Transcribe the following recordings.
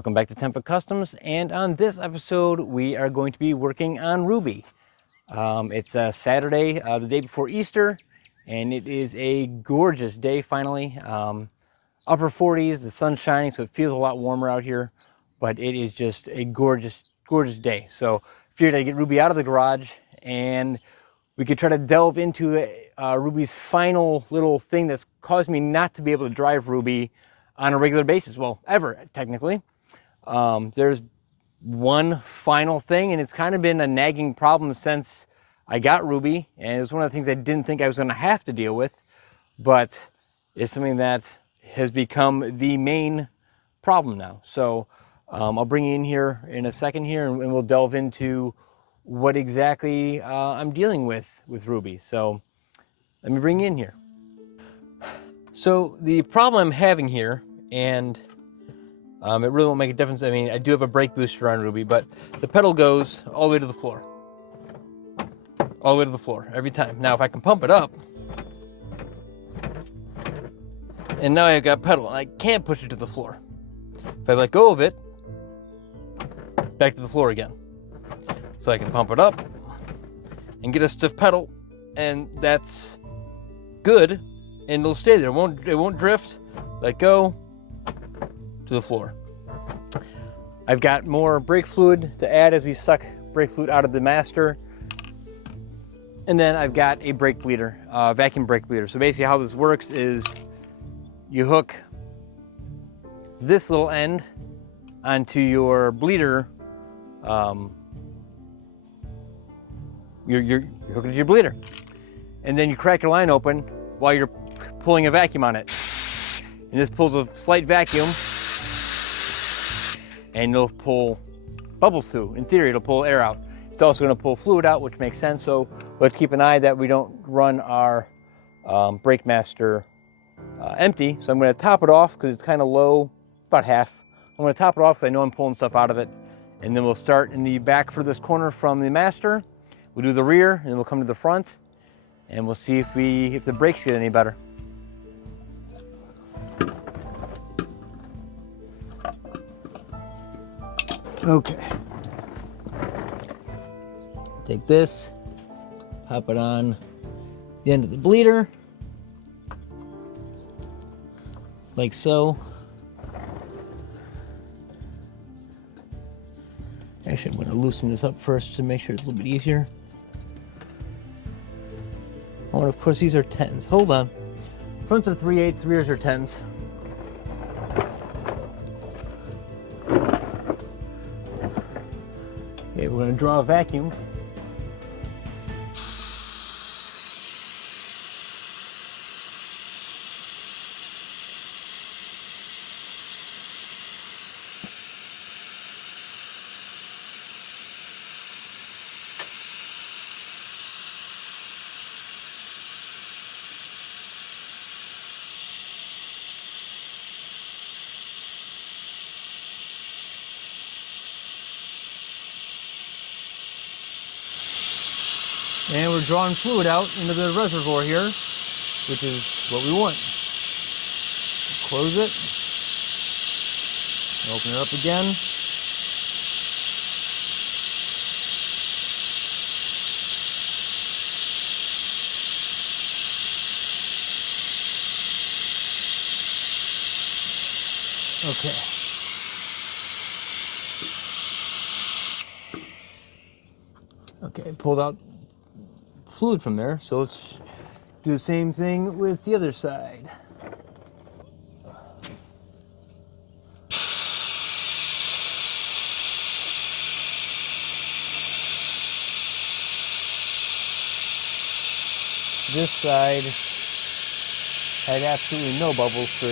Welcome back to Tempa Customs, and on this episode we are going to be working on Ruby. It's a Saturday, the day before Easter, and it is a gorgeous day finally. Upper 40s, the sun's shining, so it feels a lot warmer out here, but it is just a gorgeous, gorgeous day. So figured I'd get Ruby out of the garage and we could try to delve into Ruby's final little thing that's caused me not to be able to drive Ruby on a regular basis. Well, ever, technically. There's one final thing, and it's kind of been a nagging problem since I got Ruby, and it was one of the things I didn't think I was going to have to deal with, but it's something that has become the main problem now. So I'll bring you in here in a second here, and we'll delve into what exactly I'm dealing with Ruby. So let me bring you in here. So the problem I'm having here, and it really won't make a difference. I mean, I do have a brake booster on Ruby, but the pedal goes all the way to the floor. All the way to the floor, every time. Now, if I can pump it up, and now I've got pedal, and I can't push it to the floor. If I let go of it, back to the floor again. So I can pump it up and get a stiff pedal, and that's good, and it'll stay there. It won't drift. Let go, to the floor. I've got more brake fluid to add as we suck brake fluid out of the master. And then I've got a brake bleeder, vacuum brake bleeder. So basically how this works is you hook this little end onto your bleeder. You're hooking to your bleeder. And then you crack your line open while you're pulling a vacuum on it. And this pulls a slight vacuum, and it'll pull bubbles through. In theory, it'll pull air out. It's also going to pull fluid out, which makes sense. So let's keep an eye that we don't run our brake master empty. So I'm going to top it off because it's kind of low, about half. I'm going to top it off because I know I'm pulling stuff out of it. And then we'll start in the back for this corner from the master. We'll do the rear, and then we'll come to the front, and we'll see if the brakes get any better. Okay. Take this, pop it on the end of the bleeder, like so. Actually, I'm going to loosen this up first to make sure it's a little bit easier. Oh, and of course these are 10s. Hold on. Fronts are 3/8, rears are 10s. Okay, we're going to draw a vacuum. And we're drawing fluid out into the reservoir here, which is what we want. Close it. Open it up again. Okay. Okay, pulled out fluid from there, so let's do the same thing with the other side. This side had absolutely no bubbles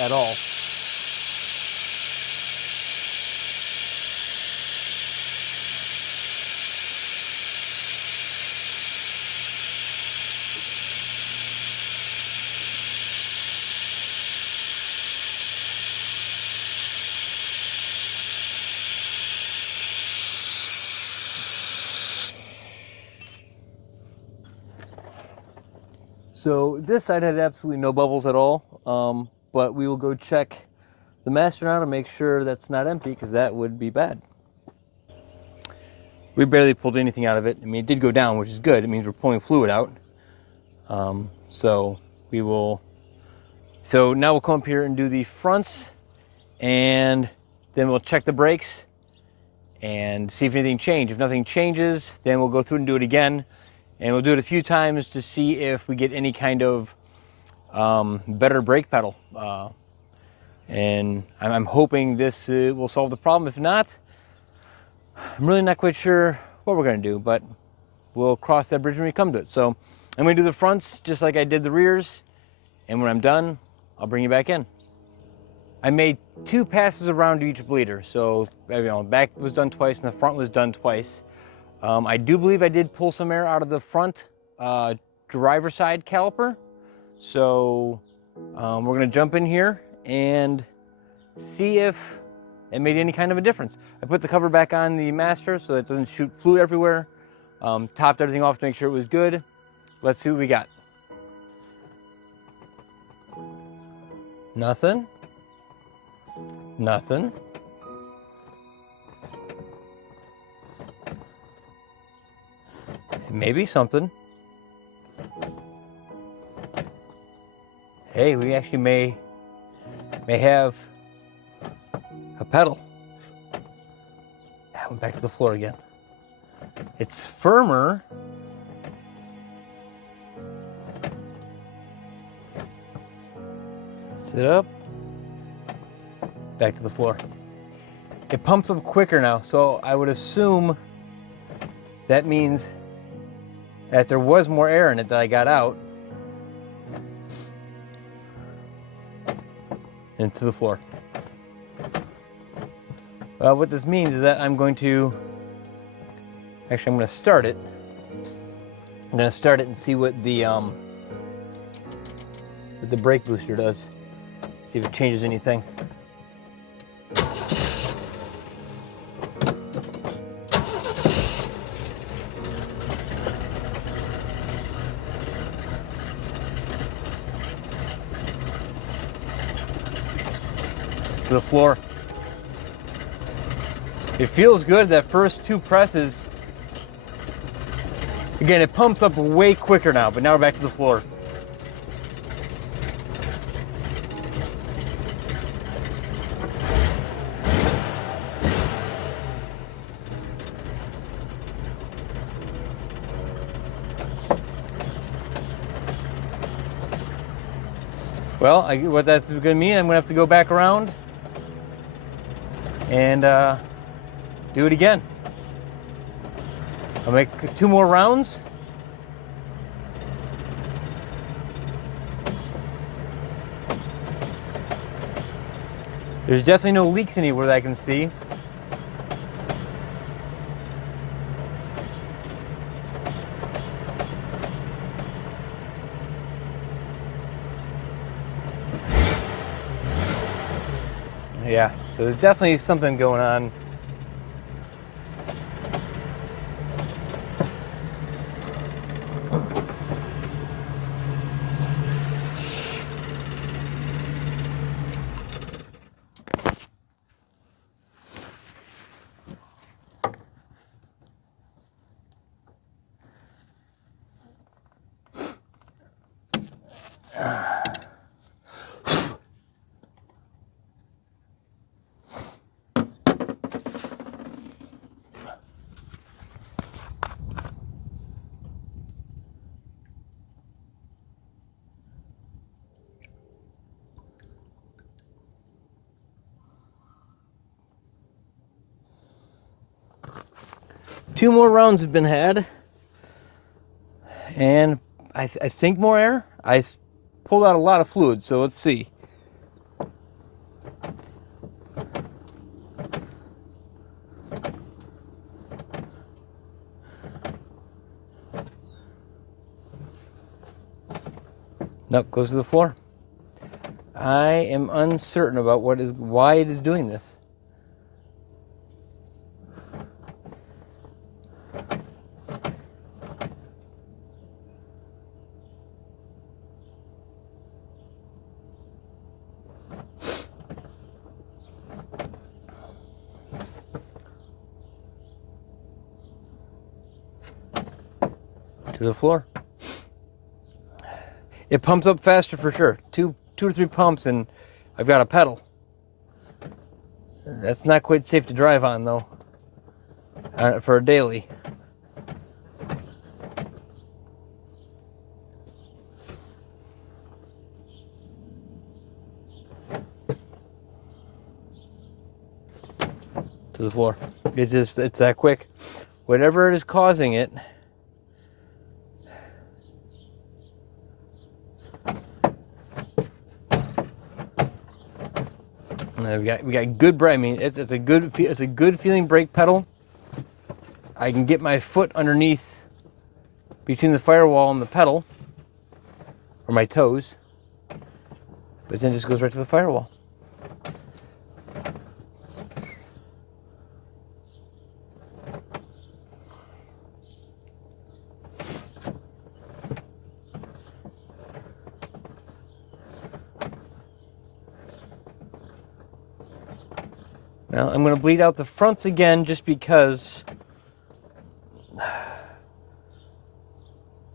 at all. So this side had absolutely no bubbles at all, but we will go check the master now to make sure that's not empty, because that would be bad. We barely pulled anything out of it. I mean, it did go down, which is good. It means we're pulling fluid out. So now we'll come up here and do the fronts, and then we'll check the brakes and see if anything changed. If nothing changes, then we'll go through and do it again. And we'll do it a few times to see if we get any kind of better brake pedal. And I'm hoping this will solve the problem. If not, I'm really not quite sure what we're going to do, but we'll cross that bridge when we come to it. So I'm going to do the fronts just like I did the rears, and when I'm done, I'll bring you back in. I made 2 passes around each bleeder, so back was done twice and the front was done twice. I do believe I did pull some air out of the front driver's side caliper, so we're going to jump in here and see if it made any kind of a difference. I put the cover back on the Master so it doesn't shoot fluid everywhere. Topped everything off to make sure it was good. Let's see what we got. Nothing. Nothing. Maybe something. Hey, we actually may have a pedal. I went back to the floor again. It's firmer. Sit up. Back to the floor. It pumps up quicker now, so I would assume that means that there was more air in it that I got out into the floor. Well, what this means is that I'm going to start it. I'm going to start it and see what the brake booster does. See if it changes anything. To the floor. It feels good. That first 2 presses. Again, it pumps up way quicker now, but now we're back to the floor. Well, what that's going to mean, I'm going to have to go back around and do it again. I'll make 2 more rounds. There's definitely no leaks anywhere that I can see. Yeah, so there's definitely something going on. Two more rounds have been had, and I think more air. I pulled out a lot of fluid, so let's see. Nope, goes to the floor. I am uncertain about why it is doing this. to the floor. It pumps up faster for sure. Two or three pumps and I've got a pedal. That's not quite safe to drive on though, for a daily. To the floor. It's that quick. Whatever is causing it. We got good brake. I mean, it's a good feeling brake pedal. I can get my foot underneath between the firewall and the pedal, or my toes, but then it just goes right to the firewall. Now I'm going to bleed out the fronts again just because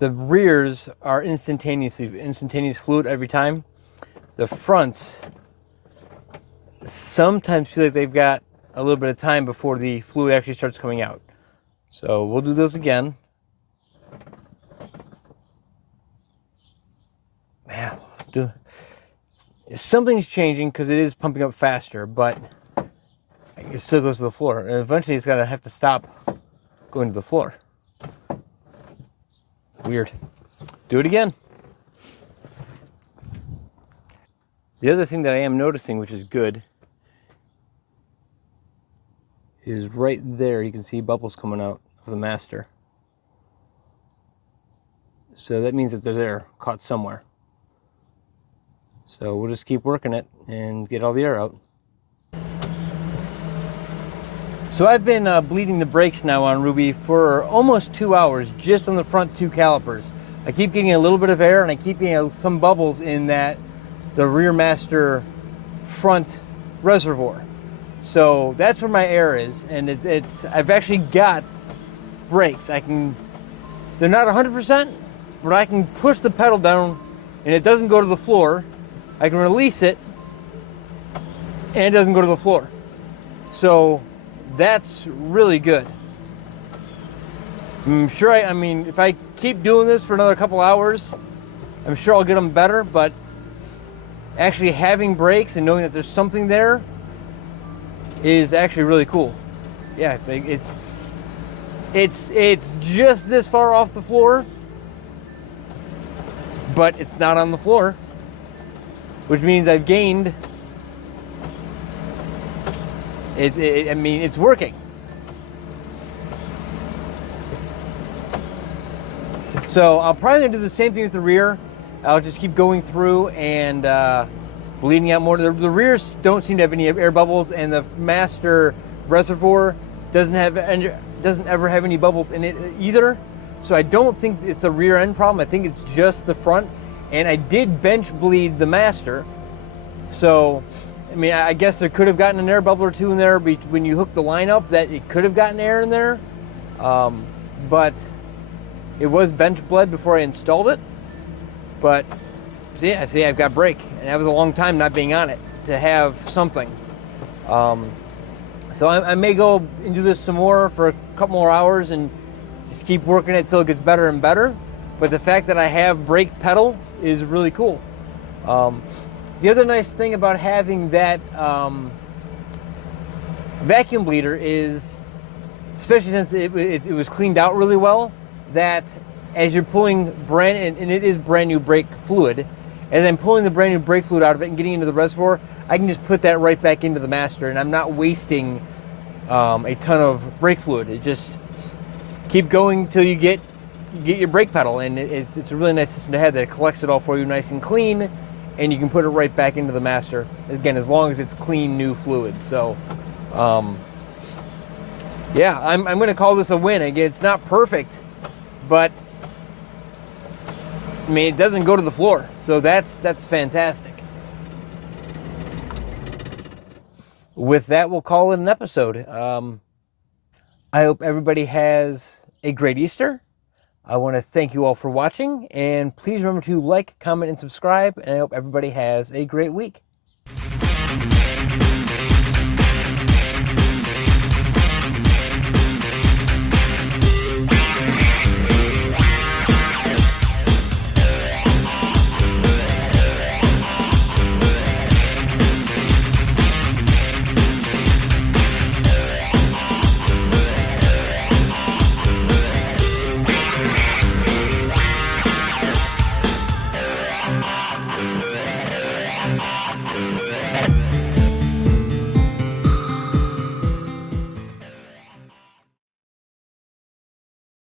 the rears are instantaneous fluid every time. The fronts sometimes feel like they've got a little bit of time before the fluid actually starts coming out. So we'll do those again. Yeah, something's changing because it is pumping up faster, but it still goes to the floor, and eventually it's gonna have to stop going to the floor. Weird. Do it again. The other thing that I am noticing, which is good, is right there you can see bubbles coming out of the master. So that means that there's air caught somewhere. So we'll just keep working it and get all the air out. So I've been bleeding the brakes now on Ruby for almost 2 hours, just on the front two calipers. I keep getting a little bit of air and I keep getting some bubbles in the rear master front reservoir. So that's where my air is, and I've actually got brakes. They're not 100%, but I can push the pedal down and it doesn't go to the floor. I can release it and it doesn't go to the floor. So that's really good. I'm sure, I mean, if I keep doing this for another couple hours, I'm sure I'll get them better, but actually having brakes and knowing that there's something there is actually really cool. Yeah, it's just this far off the floor, but it's not on the floor, which means I've gained. I mean, it's working. So I'm probably gonna do the same thing with the rear. I'll just keep going through and bleeding out more. The rears don't seem to have any air bubbles, and the master reservoir doesn't ever have any bubbles in it either. So I don't think it's a rear end problem. I think it's just the front. And I did bench bleed the master, so I mean, I guess there could have gotten an air bubble or two in there when you hook the line up, that it could have gotten air in there. But it was bench bled before I installed it. But see, I've got brake, and that was a long time not being on it to have something. So I may go and do this some more for a couple more hours and just keep working it until it gets better and better. But the fact that I have brake pedal is really cool. The other nice thing about having that vacuum bleeder is, especially since it was cleaned out really well, that as you're pulling and it is brand new brake fluid, and then pulling the brand new brake fluid out of it and getting into the reservoir, I can just put that right back into the master, and I'm not wasting a ton of brake fluid. It just keep going till you get your brake pedal, and it's a really nice system to have that it collects it all for you nice and clean, and you can put it right back into the master, again, as long as it's clean, new fluid. So, yeah, I'm going to call this a win. Again, it's not perfect, but, I mean, it doesn't go to the floor, so that's fantastic. With that, we'll call it an episode. I hope everybody has a great Easter. I want to thank you all for watching, and please remember to like, comment, and subscribe, and I hope everybody has a great week.